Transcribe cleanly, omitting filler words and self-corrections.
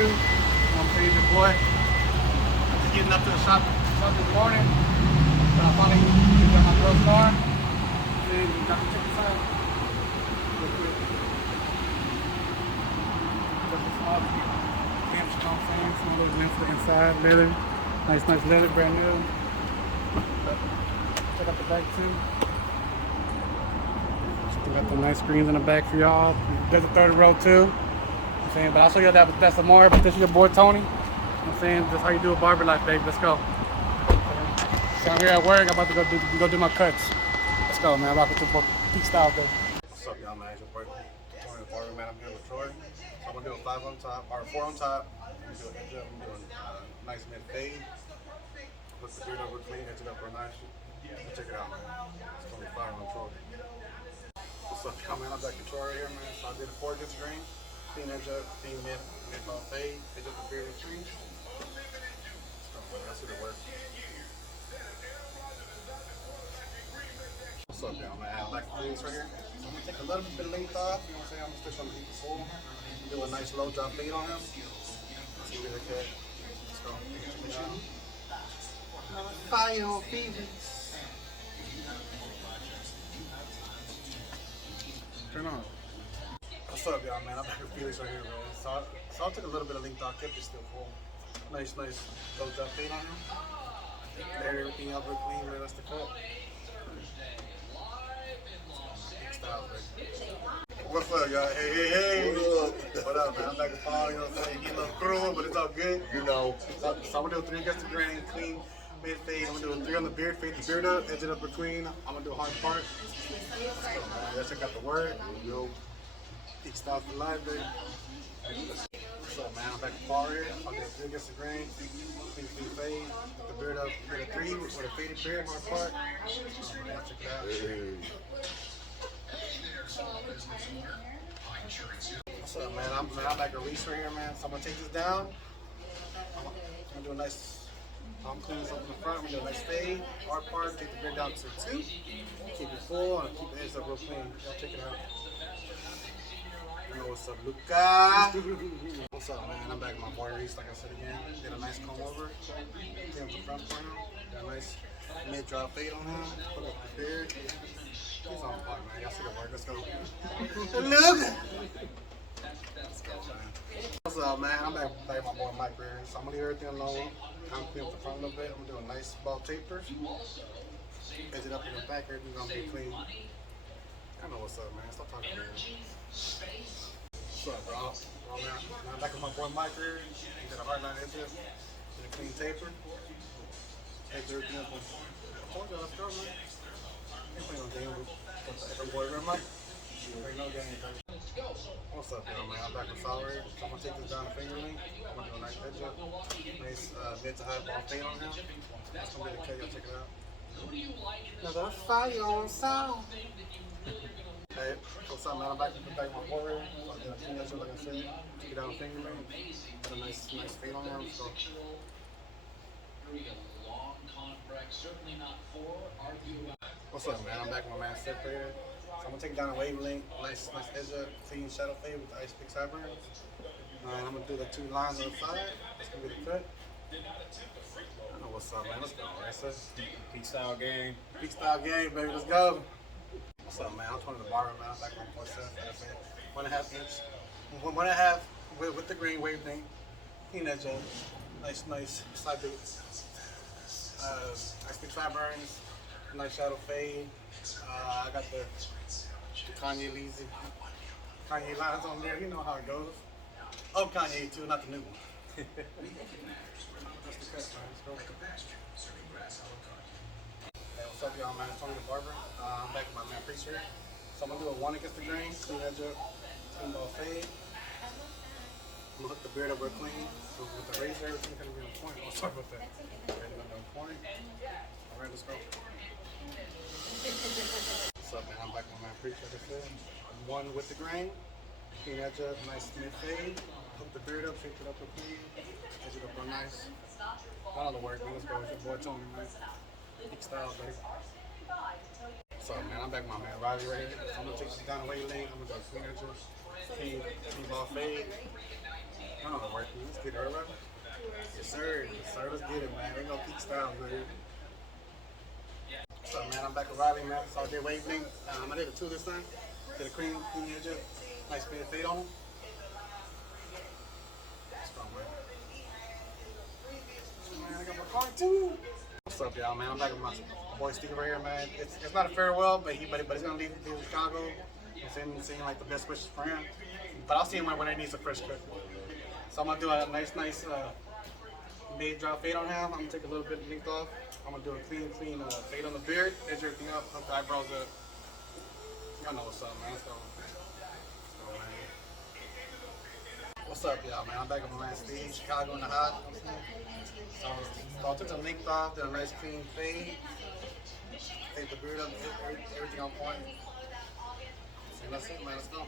you. I'm saying, your boy. I'm just getting up to the shop this morning. So I finally picked up my girl's car. And we got to check this out. Real quick. Got this off. Camps, you know what I'm saying? Some little length to the inside. Leather. Nice leather, brand new. Check out the back too. Still got the nice screens in the back for y'all. There's a third row too. I'm saying, but I'll show you that some more. But this is your boy Tony. I'm saying, this is how you do a barber life, baby. Let's go. So I'm here at work. I'm about to go do my cuts. Let's go, man. I'm about to do peak style, baby. What's up, y'all, man? It's your boy Tony, the barber, man. I'm here with Troy. So I'm gonna do a 5 on top, or 4 on top. I'm gonna do an edge up. I'm doing a nice mid fade. Put the beard over clean, edge it up real nice. Check it out, man. It's gonna be fire on Troy. What's up, y'all, man? I'm back to Troy right here, man. So I did a 4 against the green. Clean edge up, clean mid ball fade, edge up the beard and tree. Let's see the work. What's up, y'all, man? I have black fleece right here. So I'm gonna take a little bit of length off. You know what I'm saying? I'm just gonna keep the full. Do a nice low drop fade on him. Let's see what they get. Let's go. Fire on Phoenix. Turn on. What's up, y'all, man? I'm back with Felix right here, bro. So I took a little bit of length off, kept it still full. Nice low drop fade on him. There, everything up real clean, man. That's the cut. Big style, baby. What's up, y'all? Hey. What up, man? I'm back with Paul, you know what I'm saying? He a little cruel, but it's all good. You know. So I'm gonna do 3 against the grain, clean, mid fade. I'm gonna do a 3 on the beard, fade the beard up, edge it up between. I'm gonna do a hard part. Let's go, man. Let's check out the word. Yo. Big style for life, baby. What's up, man? I'm back with Paul here. I'm gonna do 3 against the grain, clean fade, put the beard up, hit a 3 with a faded beard, hard part. Check it out. What's up, man? I'm back at Reese right here, man. So I'm gonna take this down. I'm gonna do a nice, I'm cleaning this up in the front. I'm gonna do a nice fade, hard part, take the beard down to 2. Keep it full and keep the edge up real clean. Y'all check it out. You know what's up, Luca? What's up, man? I'm back with my boy Reese, like I said again. Did a nice comb over. Clean up the front for him. Got a nice mid-drop fade on him. Put up the beard. He's on fire, man. Y'all see the work. Let's go. Look! Let's go, man. What's up, man? I'm back with my boy Mike here. So I'm gonna leave everything alone. I'm clean up the front a little bit. I'm gonna do a nice ball taper. Edge it up in the back. Everything's gonna be clean. I know what's up, man. Stop talking to me. What's up, bro? Man, I'm back with my boy Mike here. He got a hard line edge up. Did a clean taper. Edge everything up. I told you, let's go, man. Ain't playing no game with the boy, right, Mike? Ain't no game, baby. What's up, y'all, man? I'm back with Saul here. So I'm gonna take this down to fingerling. I'm gonna do a nice edge up. Nice mid to high ball fade on him. That's gonna be the cut. Y'all check it out. Another fire on Saul. Hey, what's up, man? I'm back with my boy here. So I did a clean edge up, like I said. Take it down to fingerling. Got a nice fade on him. So. What's up, man? I'm back with my man Seth here. So I'm gonna take it down a wavelength, nice edge up, clean shadow fade with the ice pick sideburns. And I'm gonna do the 2 lines on the side. That's gonna be the cut. I know what's up, man. Let's go, right, Seth? Peak style game. Peak style game, baby. Let's go. What's up, man? I'm Tony the barber, man. I'm back with my boy Seth. Like I said, 1.5 inch, 1.5 with the green wavelength. Clean edge up, nice side big. Ice pick sideburns. Nice shadow fade. I got the Kanye lines on there. You know how it goes. Oh, Kanye too, not the new one. That's the cut, man. Let's go. Hey, what's up, y'all, man? It's Tony the barber. I'm back with my man Priest here. So I'm gonna do a 1 against the grain, clean edge up, clean ball fade. I'm gonna hook the beard up real clean. So with the razor, everything's gonna be on point. Oh, sorry about that. Everything's gonna be on point. All right, let's go. What's up, man? I'm back with my man Preach, like I said. 1 with the grain. Clean edge up, nice mid fade. Hook the beard up, shake it up real clean. Edge it up real nice. All the work, man. Let's go with your boy Tony, man. Big style, baby. What's up, man? I'm back with my man Riley right here. So I'm gonna take this down the way lane. I'm gonna go clean edge up, clean ball fade. I don't know, working. Let's get it, right? Yes, sir. Yes, sir. Let's get it, man. We gonna keep styles, man. What's up, man? I'm back with Riley, man. So I did wave link. I did a two this time. Did a clean edge, nice fade on them. Let's go, man. Man, I got my car too. What's up, y'all, man? I'm back with my boy Steve right here, man. It's not a farewell, but he's gonna leave Chicago. I'm seeing like the best wishes for him. But I'll see him when he needs a fresh cut. So I'm gonna do a nice mid drop fade on him. I'm gonna take a little bit of length off. I'm gonna do a clean fade on the beard, edge everything up, hook the eyebrows up. Y'all know what's up, man. Let's go. Man. What's up, y'all, man? I'm back on my man Steve, Chicago in the hot. So I took the length off, did a nice clean fade. Take the beard up, everything on point. So that's it, man. Let's go.